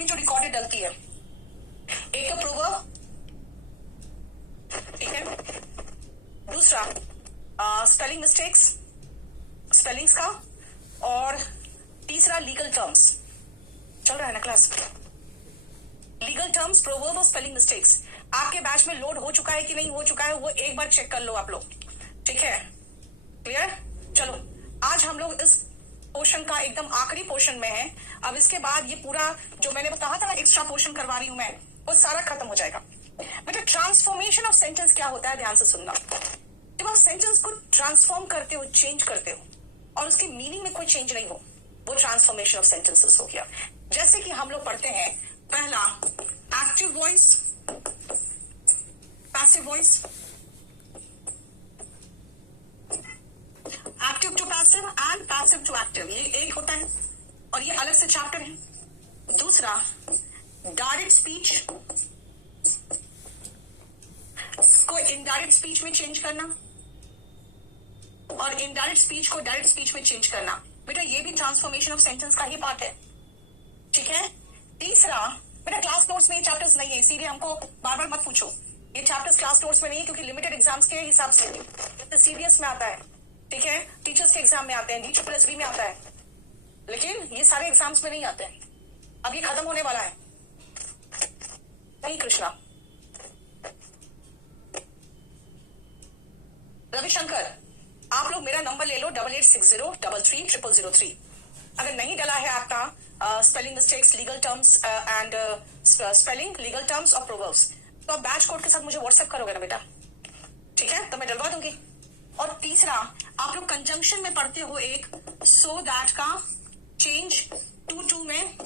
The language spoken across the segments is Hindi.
जो रिकॉर्डेड डलती है, एक तो प्रोवर्ब, ठीक है, दूसरा स्पेलिंग मिस्टेक्स, स्पेलिंग्स का, और तीसरा लीगल टर्म्स। चल रहा है ना क्लास? लीगल टर्म्स, प्रोवर्ब और स्पेलिंग मिस्टेक्स आपके बैच में लोड हो चुका है कि नहीं हो चुका है, वो एक बार चेक कर लो आप लोग, ठीक है? क्लियर? चलो, आज हम लोग इस पोर्शन का एकदम आखिरी पोर्शन में है। अब इसके बाद ये पूरा जो मैंने कहा था ना एक्स्ट्रा पोर्शन करवा रही हूं मैं, वो सारा खत्म हो जाएगा। बेटा, ट्रांसफॉर्मेशन ऑफ सेंटेंस क्या होता है, ध्यान से सुनना। जब आप सेंटेंस को ट्रांसफॉर्म करते हो, चेंज करते हो, और उसकी मीनिंग में कोई चेंज नहीं हो, वो ट्रांसफॉर्मेशन ऑफ सेंटेंसेस हो गया। जैसे कि हम लोग पढ़ते हैं, पहला active voice, passive voice, active to passive and passive to active, ये एक होता है और ये अलग से चैप्टर है। दूसरा डायरेक्ट स्पीच को इनडायरेक्ट स्पीच में चेंज करना और इनडायरेक्ट स्पीच को डायरेक्ट स्पीच में चेंज करना। बेटा, ये भी ट्रांसफॉर्मेशन ऑफ सेंटेंस का ही पार्ट है, ठीक है? तीसरा, बेटा क्लास नोट्स में ये चैप्टर्स नहीं है, इसीलिए हमको बार बार मत पूछो, ये चैप्टर्स क्लास नोट्स में नहीं है, क्योंकि लिमिटेड एग्जाम्स के हिसाब से सीरियस में आता है, ठीक है? टीचर्स के एग्जाम में आते हैं, DSSB में आता है, लेकिन ये सारे एग्जाम्स में नहीं आते हैं। अब ये खत्म होने वाला है, नहीं कृष्णा? रविशंकर, आप लोग मेरा नंबर ले लो, 8860333003। अगर नहीं डला है आपका spelling mistakes, legal terms and spelling, legal terms और प्रोवर्ब्स, तो आप बैच कोड के साथ मुझे व्हाट्सएप करोगे ना बेटा, ठीक है? तो मैं डलवा दूंगी। और तीसरा, आप लोग कंजंक्शन में पढ़ते हो एक सो दैट का चेंज टू में,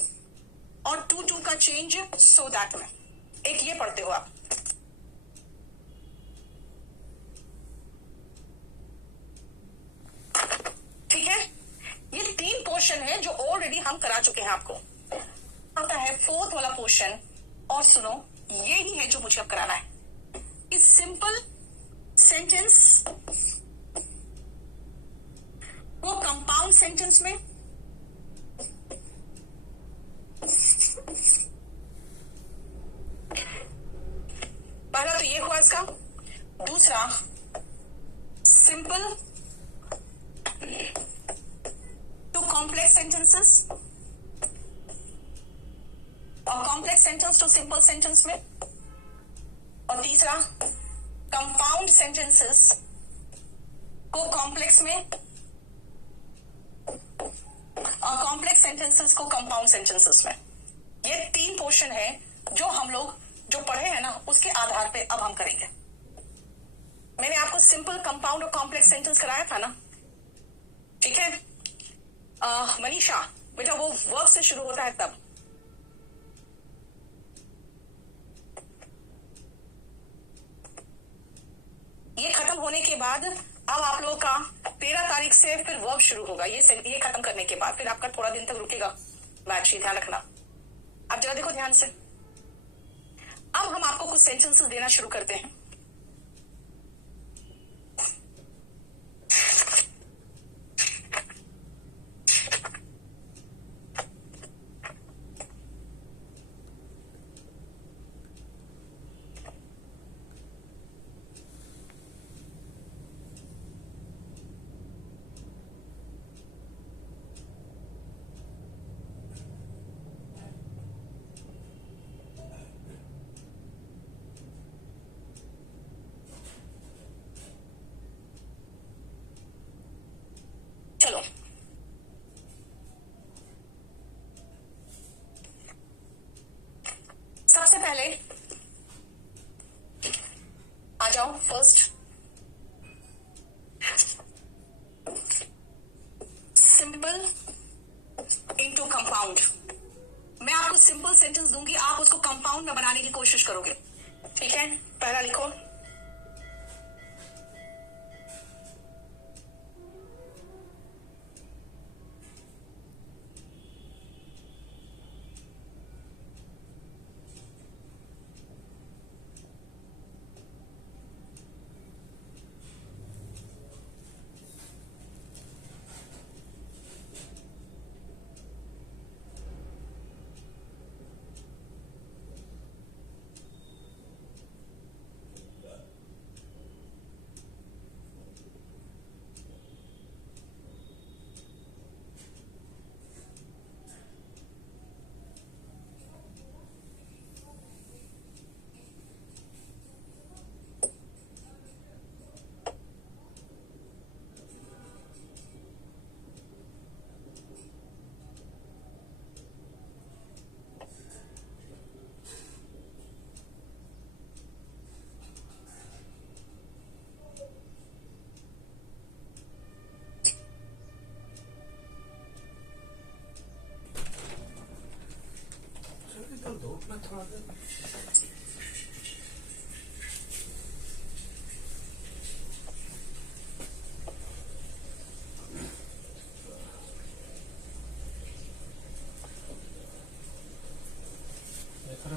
और टू का चेंज सो दैट में, एक ये पढ़ते हो आप। ठीक है? ये 3 पोर्शन है जो ऑलरेडी हम करा चुके हैं आपको। आता है 4th वाला पोर्शन, और सुनो, ये ही है जो मुझे अब कराना है। इस सिंपल सेंटेंस को कंपाउंड सेंटेंस में, पहला तो ये हुआ इसका। दूसरा, सिंपल टू कॉम्प्लेक्स सेंटेंसेस, और complex sentence to simple sentence में। और तीसरा, कंपाउंड सेंटेंसेस को कॉम्प्लेक्स में, और कॉम्प्लेक्स सेंटेंसेस को कंपाउंड सेंटेंसेस में। ये 3 पोर्शन है जो हम लोग जो पढ़े हैं ना, उसके आधार पे अब हम करेंगे। मैंने आपको सिंपल, कंपाउंड और कॉम्प्लेक्स सेंटेंस कराया था ना, ठीक है? मनीषा, बेटा वो वर्ब से शुरू होता है तब। ये खत्म होने के बाद अब आप लोगों का 13 तारीख से फिर वर्ब शुरू होगा। ये खत्म करने के बाद फिर आपका थोड़ा दिन तक रुकेगा बैच, ध्यान रखना। अब जरा देखो ध्यान से, अब हम आपको कुछ सेंटेंसेस देना शुरू करते हैं। चलो, सबसे पहले आ जाओ फर्स्ट, सिंपल इनटू कंपाउंड। मैं आपको सिंपल सेंटेंस दूंगी, आप उसको कंपाउंड में बनाने की कोशिश करोगे, ठीक है? पहला लिखो,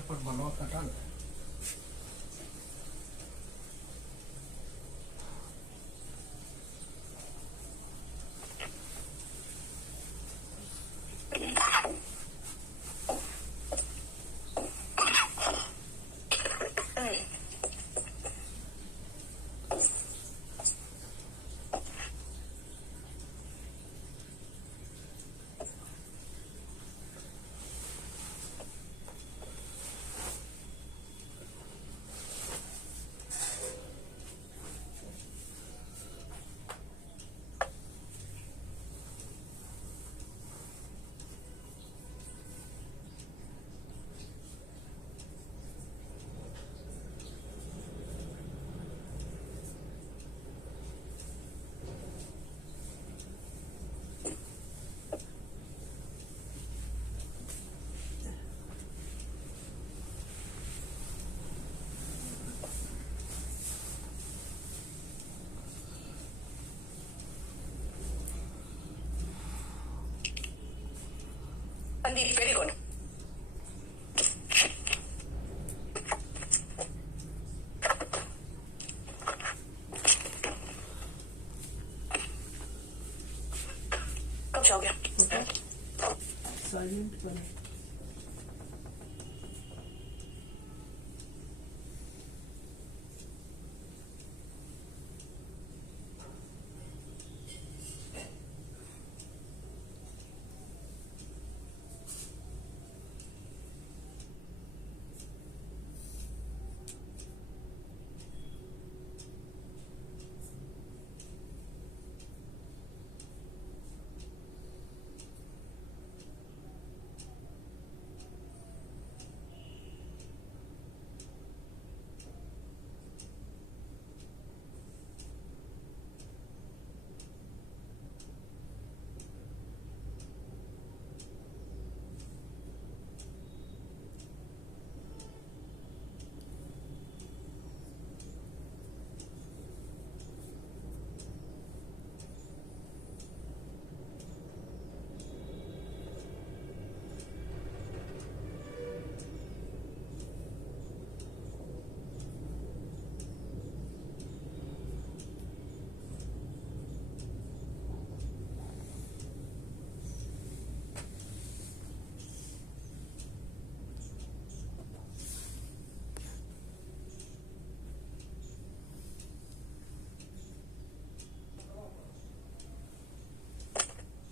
पर बनवा कटा संदीप, वेरी गुड। कब जाओगे? साइलेंट बने।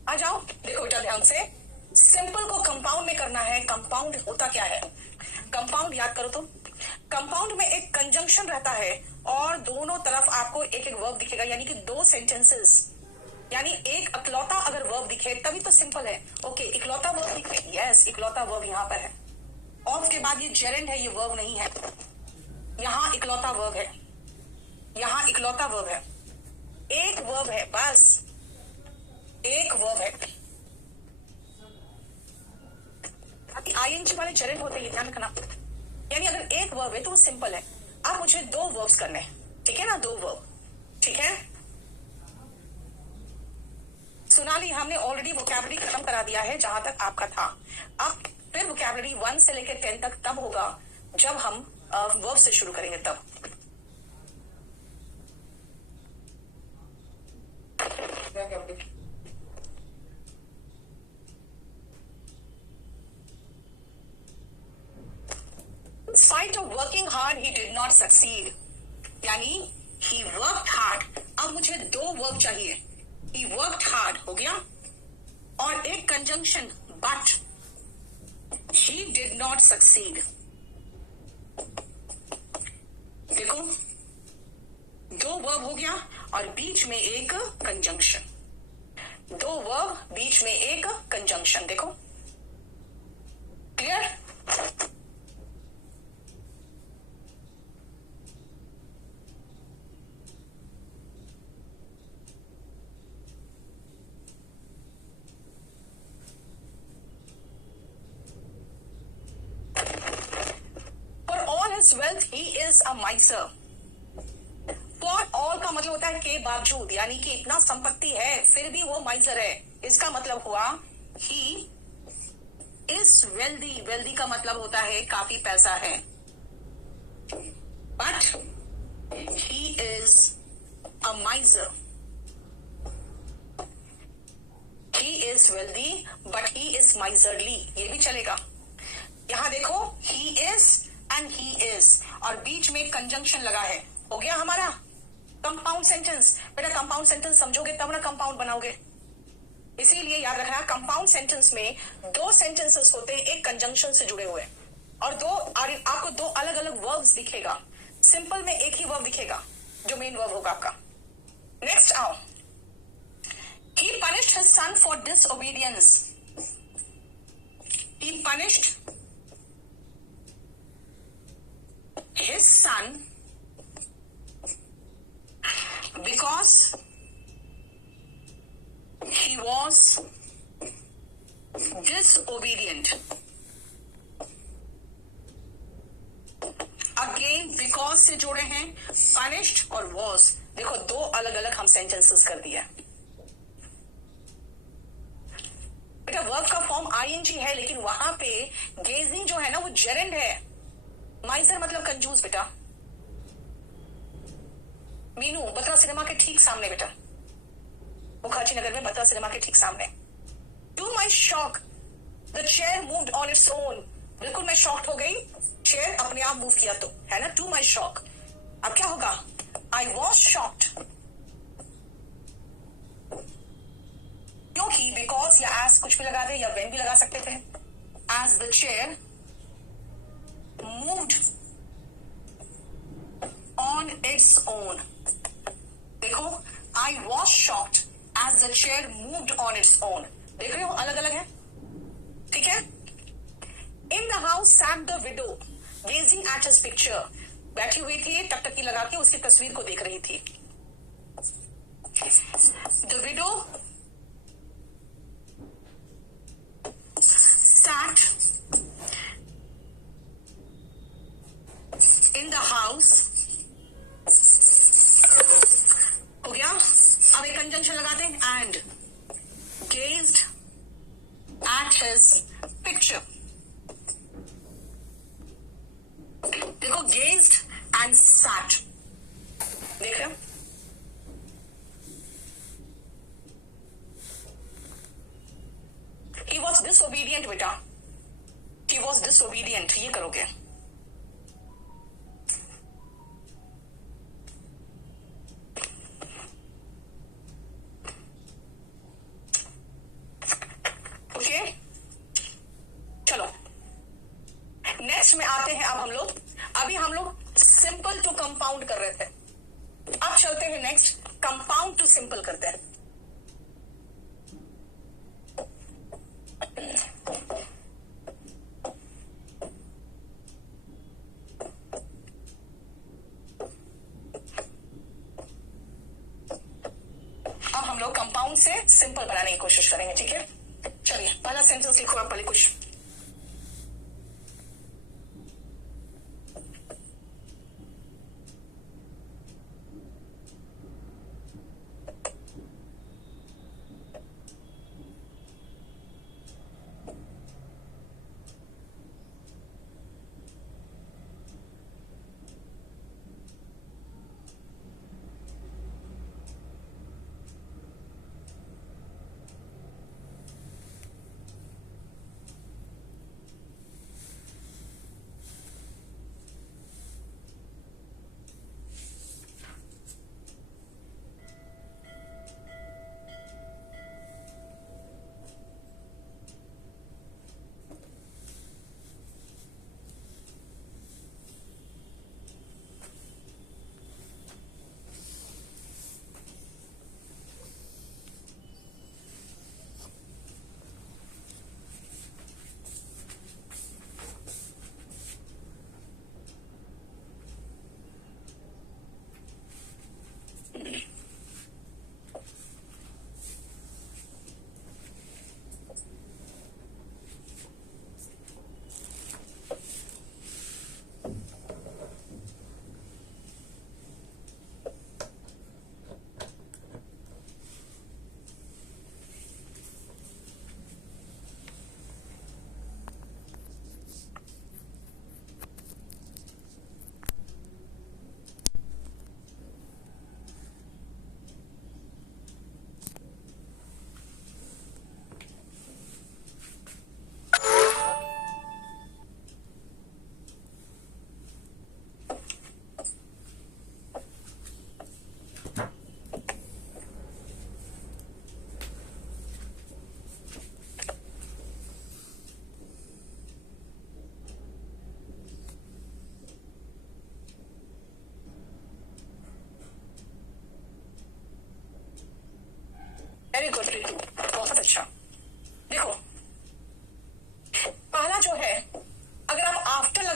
आ जाओ, देखो बेटा ध्यान से। सिंपल को कंपाउंड में करना है। कंपाउंड होता क्या है? कंपाउंड याद करो तो। कंपाउंड में एक कंजंक्शन रहता है और दोनों तरफ आपको एक एक वर्ब दिखेगा, यानी कि दो सेंटेंसेस, यानी एक इकलौता अगर वर्ब दिखे तभी तो सिंपल है। ओके, इकलौता वर्ब दिखे, यस, इकलौता वर्ब यहाँ पर है। ऑफ के बाद ये जेरेंड है, ये वर्ब नहीं है। यहाँ इकलौता वर्ब है, यहाँ इकलौता वर्ब है, एक वर्ब है, बस एक वर्ब है। आईएनजी वाले जेरेंड होते हैं, ध्यान रखना। यानी अगर एक वर्ब है तो वो सिंपल है। अब मुझे दो वर्ब्स करने हैं, ठीक है ना? दो वर्ब, ठीक है। सोनाली, हमने ऑलरेडी वोकैबुलरी खत्म करा दिया है जहां तक आपका था। अब फिर वोकैबुलरी 1 से लेकर 10 तक तब होगा जब हम वर्ब से शुरू करेंगे तब। Despite of working hard, he did not succeed. यानी he worked hard। अब मुझे दो वर्ब चाहिए। he worked hard हो गया और एक conjunction but he did not succeed। देखो, दो वर्ब हो गया और बीच में एक कंजंक्शन, दो वर्ब बीच में एक कंजंक्शन। देखो, clear? his wealth, he is a miser. For all का मतलब होता है के बावजूद, यानी कि इतना संपत्ति है फिर भी वो माइजर है. इसका मतलब हुआ he is wealthy. wealthy का मतलब होता है काफी पैसा है. But he is a miser. He is wealthy, but he is miserly. ये भी चलेगा. यहां देखो he is and he is और बीच में कंजंक्शन लगा है. हो गया हमारा कंपाउंड सेंटेंस. बेटा कंपाउंड सेंटेंस समझोगे तब ना कंपाउंड बनाओगे. इसीलिए याद रखना कंपाउंड सेंटेंस में दो सेंटेंसेस होते हैं, एक कंजंक्शन से जुड़े हुए और आपको दो अलग अलग वर्ब्स दिखेगा. सिंपल में एक ही वर्ब दिखेगा जो मेन वर्ब होगा आपका. नेक्स्ट आओ. He punished his son for disobedience. He punished his son because he was disobedient. Again because से जोड़े हैं punished और was. देखो दो अलग अलग हम सेंटेंसेस कर दिया. बेटा वर्ब का फॉर्म आईएनजी है लेकिन वहां पे गेजिंग जो है ना वो जेरेंड है. माइजर मतलब कंजूस. बेटा मीनू बत्रा सिनेमा के ठीक सामने. बेटा मुखर्जी नगर में बत्रा सिनेमा के ठीक सामने. To my shock the chair moved on its own. बिल्कुल मैं शॉक्ड हो गई. चेयर अपने आप मूव किया तो है ना. To my shock. अब क्या होगा. I was shocked. क्योंकि बिकॉज या एज कुछ भी लगा दे या वेन भी लगा सकते थे. As the chair moved on its own. देखो I was shocked as the chair moved on its own. देख रहे हो अलग अलग है. ठीक है. In the house sat the widow gazing at his picture. बैठी हुई थी टकटकी लगा के उसकी तस्वीर को देख रही थी. The widow sat in the house. हो गया. अब एक कंजंक्शन लगा दें and gazed at his picture. देखो gazed and sat. देख रहे हो. He was disobedient बेटा. He was disobedient. ये करोगे. ओके चलो नेक्स्ट में आते हैं. अब हम लोग अभी हम लोग सिंपल टू कंपाउंड कर रहे थे. अब चलते हैं नेक्स्ट कंपाउंड टू सिंपल करते हैं. कंपाउंड से सिंपल बनाने की कोशिश करेंगे. ठीक है. चलिए पहला सेंटेंस लिखो. आप पहले कुछ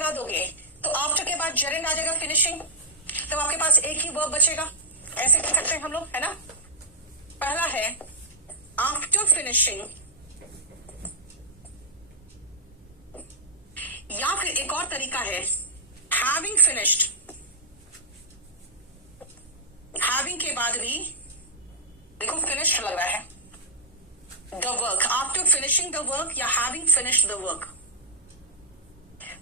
हटा दोगे तो आफ्टर के बाद जेरेंड आ जाएगा फिनिशिंग, तो आपके पास एक ही वर्ब बचेगा। ऐसे कर सकते हैं हम लोग, है ना। पहला है आफ्टर फिनिशिंग, या फिर एक और तरीका है हैविंग फिनिश्ड। हैविंग के बाद भी देखो फिनिश्ड लग रहा है the work, after finishing the work या having finished the work.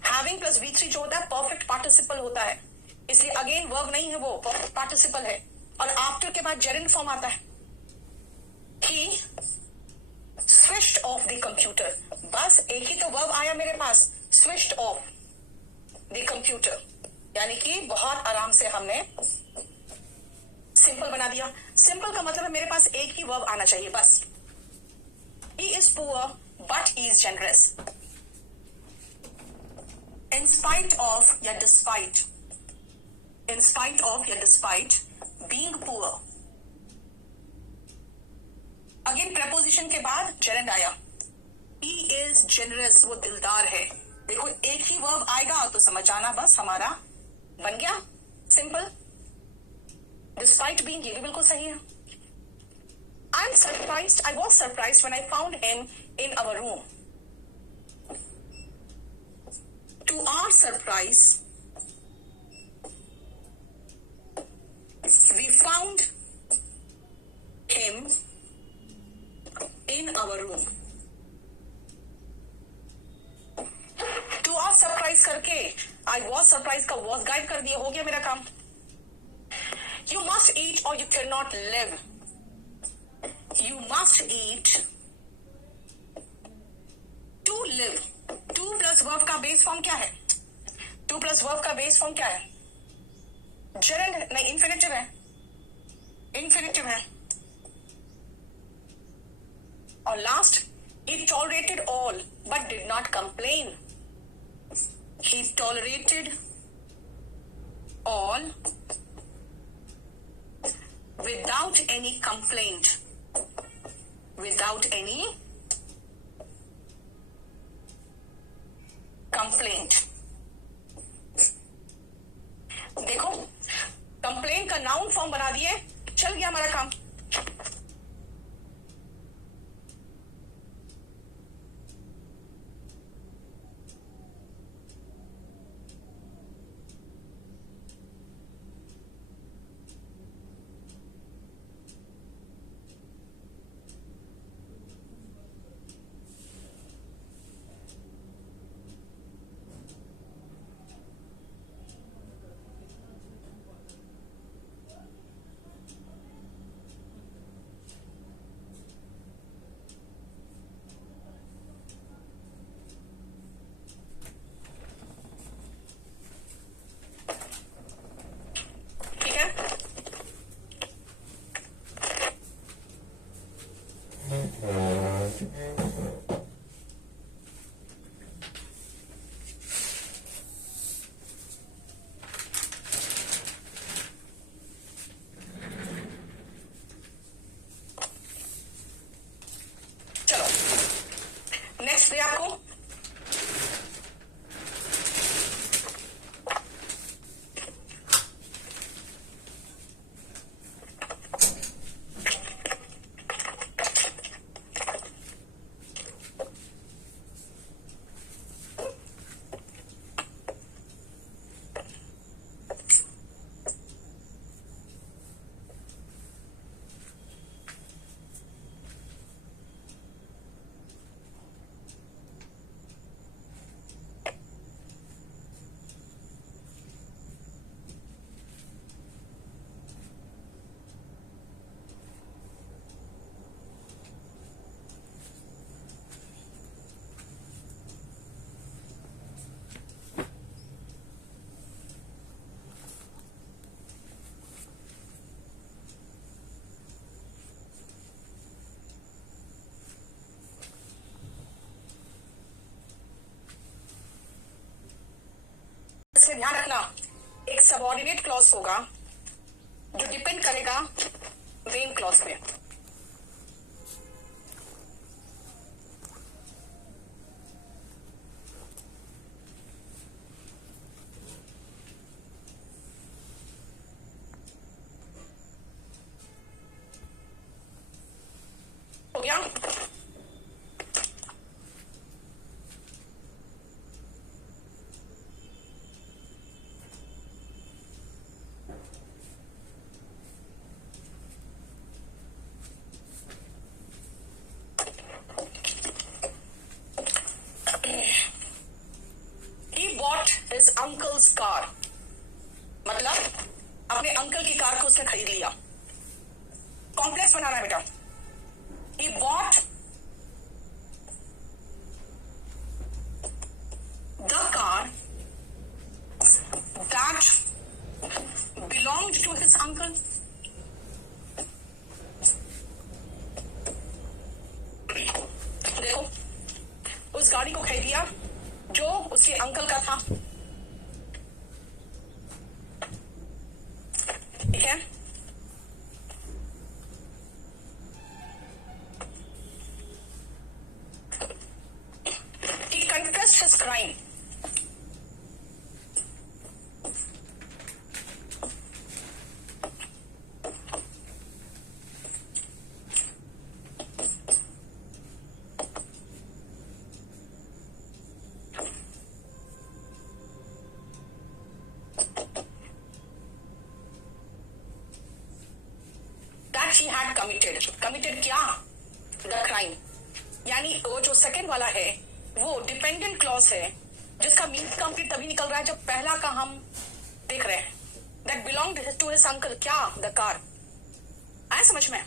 Having plus V3 जो होता है परफेक्ट पार्टिसिपल होता है, इसलिए अगेन वर्ब नहीं है, वो परफेक्ट पार्टिसिपल है। और आफ्टर के बाद जेरेंड फॉर्म आता है। ही स्विच्ड ऑफ द कंप्यूटर, बस एक ही तो वर्ब आया मेरे पास, स्विच्ड ऑफ द कंप्यूटर, यानी कि बहुत आराम से हमने सिंपल बना दिया। सिंपल का मतलब है मेरे पास एक ही वर्ब आना चाहिए बस। He is poor but he is generous. In spite of या despite, in spite of या despite being poor, again preposition के बाद gerund आया। He is generous, वो दिलदार है। देखो एक ही वर्ब आएगा तो समझ जाना बस हमारा बन गया सिंपल। डिस्पाइट बीइंग ये भी बिल्कुल सही है। I was surprised when I found him in our room. To our surprise, we found him in our room. To our surprise करके I was surprised का was गाइड कर दिया, हो गया मेरा काम। You must eat or you cannot live. You must eat to live. To plus verb का बेस फॉर्म क्या है? To प्लस वर्ब का बेस फॉर्म क्या है? जेरेंड नहीं, इन्फिनिटिव है, इन्फिनिटिव है। और last, he tolerated all but did not complain. He tolerated all without any complaint. Without any complaint. देखो कंप्लेन का नाउन फॉर्म बना दिए, चल गया हमारा काम। नेक्स्ट डे आपको इसमें ध्यान रखना, एक सबऑर्डिनेट क्लॉज होगा जो डिपेंड करेगा मेन क्लॉज पे। his uncle's car. मतलब अपने अंकल की कार को उसने खरीद लिया. कॉम्प्लेक्स बनाना है बेटा. He bought the car that belonged to his uncle. देखो, उस गाड़ी को खरीद लिया जो उसके अंकल का था. ठीक है. He confessed his crime. He had committed क्या? The crime. यानी वो जो सेकंड वाला है वो डिपेंडेंट क्लॉज है जिसका मीन कंप्लीट तभी निकल रहा है जब पहला का हम देख रहे हैं. That belonged to his uncle. क्या? The car. आया समझ में?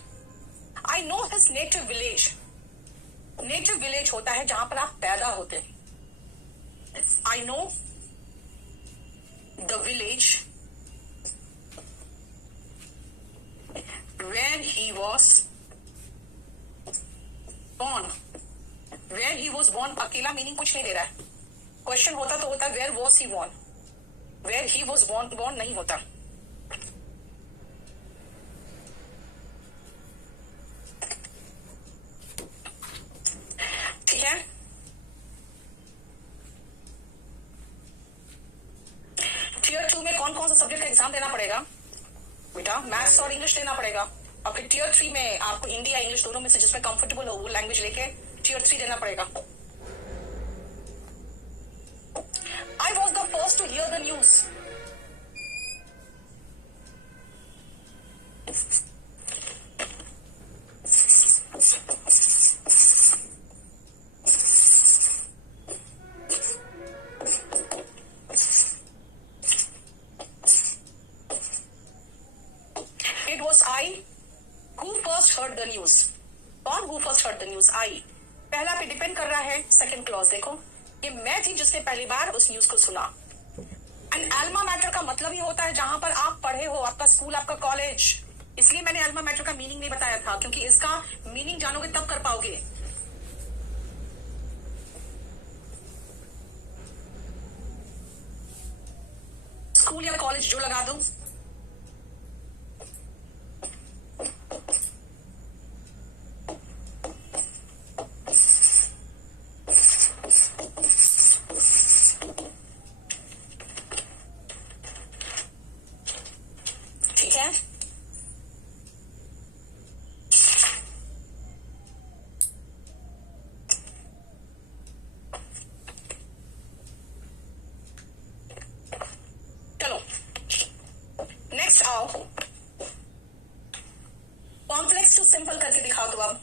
I know his native village. Native village होता है जहां पर आप पैदा होते हैं. I know the village where he was born. Where he was born अकेला मीनिंग कुछ नहीं दे रहा है. क्वेश्चन होता तो होता where was he born. Where he was born नहीं होता. ठीक है. टियर 2 में कौन कौन सा सब्जेक्ट का एग्जाम देना पड़ेगा बेटा? मैथ्स और इंग्लिश देना पड़ेगा. और फिर टियर 3 में आपको हिंदी या इंग्लिश दोनों में से जिसमें कंफर्टेबल हो वो लैंग्वेज लेके टियर 3 देना पड़ेगा. I was the first to hear the news. It was I who first heard the news. कौन who first heard the news? I. पहला पे डिपेंड कर रहा है सेकंड क्लॉज. देखो ये मैं थी जिसने पहली बार उस न्यूज को सुना. एंड एल्मा मैटर का मतलब ही होता है जहां पर आप पढ़े हो, आपका स्कूल, आपका कॉलेज. इसलिए मैंने एल्मा मैटर का मीनिंग नहीं बताया था क्योंकि इसका मीनिंग जानोगे तब कर पाओगे. स्कूल या कॉलेज जो लगा दो. ठीक है. चलो नेक्स्ट आओ. कॉम्प्लेक्स टू सिंपल करके दिखाओ. तो अब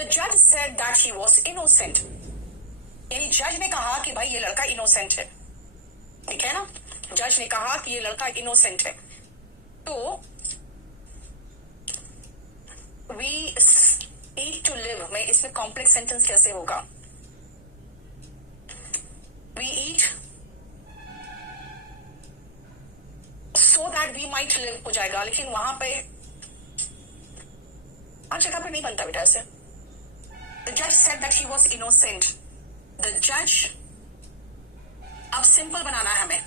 द जज said that he was innocent, यानी जज ने कहा कि भाई ये लड़का इनोसेंट है, ठीक है ना, जज ने कहा कि ये लड़का इनोसेंट है। तो वी ईट टू लिव में इसमें कॉम्प्लेक्स सेंटेंस कैसे होगा? We eat so that we might live हो जाएगा, लेकिन वहां पे हर जगह पे नहीं बनता बेटा ऐसे। द जज said that he was innocent, the जज, अब सिंपल बनाना है हमें,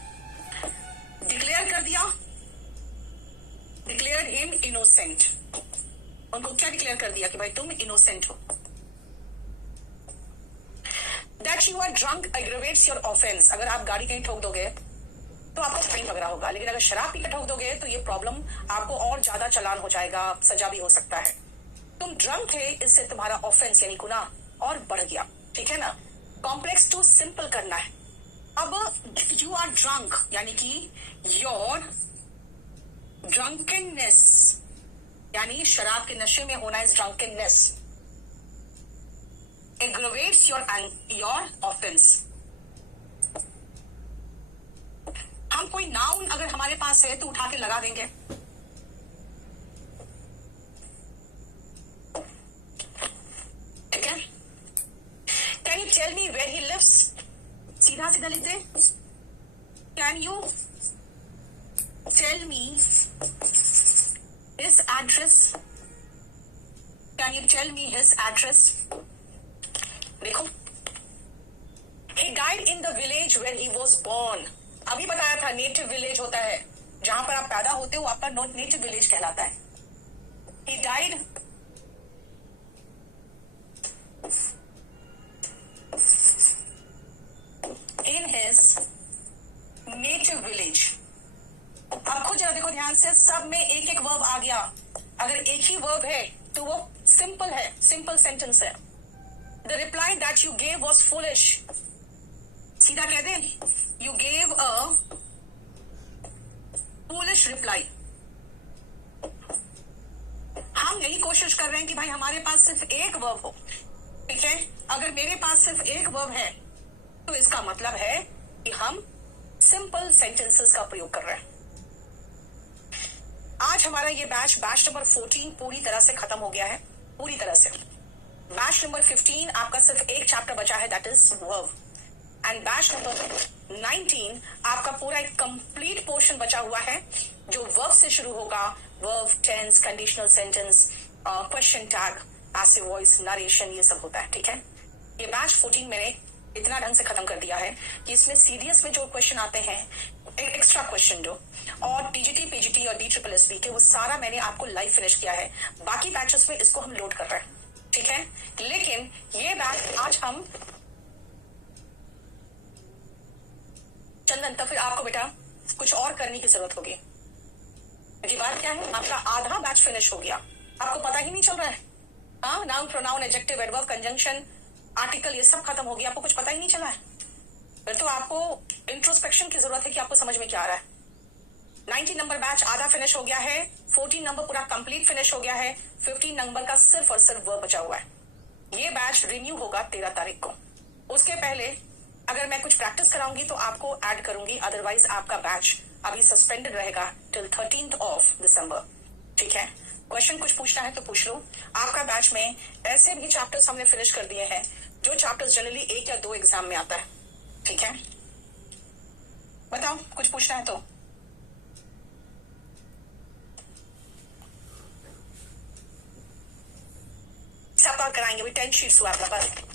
डिक्लेयर कर दिया, डिक्लेयर हिम इनोसेंट, उनको क्या डिक्लेयर कर दिया कि भाई तुम इनोसेंट हो। That you are drunk aggravates your offence, अगर आप गाड़ी कहीं ठोक दोगे तो आपको फाइन वगैरह होगा, लेकिन अगर शराब पीकर ठोक दोगे तो ये प्रॉब्लम आपको और ज्यादा चालान हो जाएगा, सजा भी हो सकता है। तुम ड्रंक थे, इससे तुम्हारा ऑफेंस यानी गुनाह और बढ़ गया, ठीक है ना। कॉम्प्लेक्स टू सिंपल करना है। अब यू आर ड्रंक यानी कि योर ड्रंकनेस, यानी शराब के नशे में होना इज ड्रंकनेस, एग्रेवेट्स योर ऑफेंस। हम कोई नाउन अगर हमारे पास है तो उठा के लगा देंगे, ठीक है। Can you tell me where he lives, सीधा सीधा लिख दे, can you tell me his address, can you tell me his address. देखो, he died in the village where he was born, अभी बताया था नेटिव विलेज होता है जहां पर आप पैदा होते हो, आपका नेटिव विलेज कहलाता है। He died in his native village। अब खुद जरा देखो ध्यान से, सब में एक एक वर्ब आ गया, अगर एक ही वर्ब है तो वो सिंपल है, सिंपल सेंटेंस है। The reply that you gave was foolish, सीधा कह दे, you gave a foolish reply। हम यही कोशिश कर रहे हैं कि भाई हमारे पास सिर्फ एक वर्ब हो, ठीक है। अगर मेरे पास सिर्फ एक वर्ब है तो इसका मतलब है कि हम सिंपल सेंटेंसेस का प्रयोग कर रहे हैं। आज हमारा ये बैच नंबर 14 पूरी तरह से खत्म हो गया है, पूरी तरह से। बैच नंबर 15 आपका सिर्फ एक चैप्टर बचा है, that is verb, and batch number 19 आपका पूरा एक कंप्लीट पोर्शन बचा हुआ है जो वर्ब से शुरू होगा, verb, tense, conditional sentence, question tag, passive voice, narration, ये सब होता है, ठीक है। ये बैच 14 मैंने इतना ढंग से खत्म कर दिया है कि इसमें सीडीएस में जो क्वेश्चन आते हैं, एक्स्ट्रा क्वेश्चन जो, और टीजीटी, पीजीटी और DSSSB के, वो सारा मैंने आपको लाइव फिनिश किया है। बाकी बैचेस में इसको हम लोड कर रहे हैं, ठीक है। लेकिन ये बैच आज हम चंदन, तो फिर आपको बेटा कुछ और करने की जरूरत होगी। मेरी बात क्या है, आपका आधा बैच फिनिश हो गया, आपको पता ही नहीं चल रहा है। हाँ, noun, pronoun, adjective, adverb, conjunction, article, ये सब खत्म हो गया, आपको कुछ पता ही नहीं चला है। फिर तो आपको इंट्रोस्पेक्शन की जरूरत है कि आपको समझ में क्या आ रहा है। 19 नंबर बैच आधा फिनिश हो गया है, 14 नंबर पूरा कंप्लीट फिनिश हो गया है, 15 नंबर का सिर्फ और सिर्फ वर्ब बचा हुआ है। ये बैच रिन्यू होगा 13 तारीख को। उसके पहले अगर मैं कुछ प्रैक्टिस कराऊंगी तो आपको ऐड करूंगी, अदरवाइज आपका बैच अभी सस्पेंडेड रहेगा टिल 13th of December, ठीक है। क्वेश्चन कुछ पूछना है तो पूछ लो। आपका बैच में ऐसे भी चैप्टर्स हमने फिनिश कर दिए हैं जो चैप्टर्स जनरली 1 या 2 एग्जाम में आता है, ठीक है। बताओ, कुछ पूछना है तो। सब कराएंगे, 10 शीट्स हुआ आपका बस।